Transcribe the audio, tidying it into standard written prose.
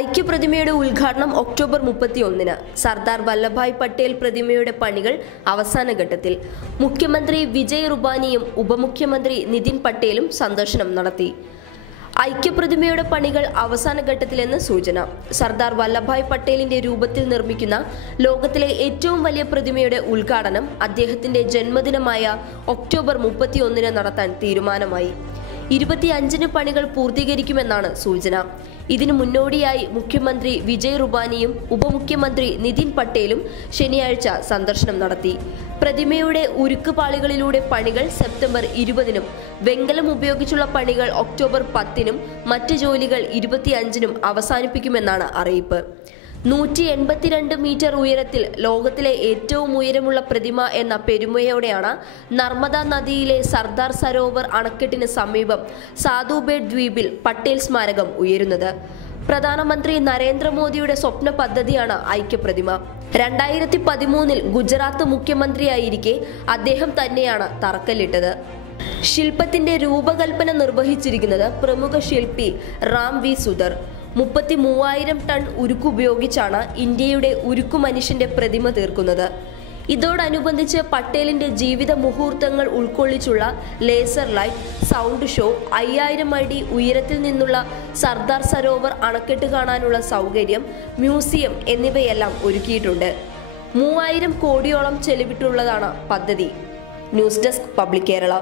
ഐക്യപ്രതിമയുടെ ഉദ്ഘാടനം ഒക്ടോബർ 31-ന്. സർദാർ വല്ലഭായ് പട്ടേൽ പ്രതിമയുടെ പണികൾ അവസാന ഘട്ടത്തിൽ. മുഖ്യമന്ത്രി വിജയ് റുപാനിയും ഉപമുഖ്യമന്ത്രി നിതിൻ പട്ടേലും സന്ദർശനം നടത്തി. ഐക്യപ്രതിമയുടെ പണികൾ അവസാന ഘട്ടത്തിലെന്ന് സൂചന. സർദാർ വല്ലഭായ് പട്ടേലിന്റെ രൂപത്തിൽ നിർമ്മിക്കുന്ന ലോകത്തിലെ ഏറ്റവും വലിയ പ്രതിമയുടെ ഉദ്ഘാടനം അദ്ദേഹത്തിന്റെ ജന്മദിനമായ ഒക്ടോബർ 31-ന് നടത്താൻ തീരുമാനമായി. 25-ന് പണികൾ പൂർത്തീകരിക്കുമെന്നാണ് സൂചന. ഇതിനു മുന്നോടിയായി മുഖ്യമന്ത്രി വിജയ് റുപാനിയും ഉപമുഖ്യമന്ത്രി നിതിൻ പട്ടേലും ശനിയാഴ്ച സന്ദർശനം നടത്തി. പ്രതിമയുടെ ഉരുക്കുപാളികളിലൂടെ പണികൾ സെപ്റ്റംബർ 20-നും, വെങ്കലം ഉപയോഗിച്ചുള്ള പണികൾ ഒക്ടോബർ 10-നും, മറ്റ് ജോലികൾ 25-നും അവസാനിപ്പിക്കുമെന്നാണ് അറിയിപ്പ്. 182 മീറ്റർ ഉയരത്തിൽ ലോകത്തിലെ ഏറ്റവും ഉയരമുള്ള പ്രതിമ എന്ന പെരുമയോടെയാണ് നർമ്മദ നദിയിലെ സർദാർ സരോവർ അണക്കെട്ടിന് സമീപം സാധുബേഡ് ദ്വീപിൽ പട്ടേൽ സ്മാരകം ഉയരുന്നത്. പ്രധാനമന്ത്രി നരേന്ദ്രമോദിയുടെ സ്വപ്ന പദ്ധതിയാണ് ഐക്യപ്രതിമ. 2013-ൽ ഗുജറാത്ത് മുഖ്യമന്ത്രിയായിരിക്കെ അദ്ദേഹം തന്നെയാണ് തറക്കല്ലിട്ടത്. ശില്പത്തിന്റെ രൂപകൽപ്പന നിർവഹിച്ചിരിക്കുന്നത് പ്രമുഖ ശില്പി റാം വി സുധർ. 33,000 ടൺ ഉരുക്കുപയോഗിച്ചാണ് ഇന്ത്യയുടെ ഉരുക്കു മനുഷ്യന്റെ പ്രതിമ തീർക്കുന്നത്. ഇതോടനുബന്ധിച്ച് പട്ടേലിന്റെ ജീവിത മുഹൂർത്തങ്ങൾ ഉൾക്കൊള്ളിച്ചുള്ള ലേസർ ലൈറ്റ്, സൗണ്ട് ഷോ, 5000 അടി ഉയരത്തിൽ നിന്നുള്ള സർദാർ സരോവർ അണക്കെട്ട് കാണാനുള്ള സൗകര്യം, മ്യൂസിയം എന്നിവയെല്ലാം ഒരുക്കിയിട്ടുണ്ട്. 3000 കോടിയോളം ചെലവിട്ടുള്ളതാണ് പദ്ധതി. News desk public Kerala.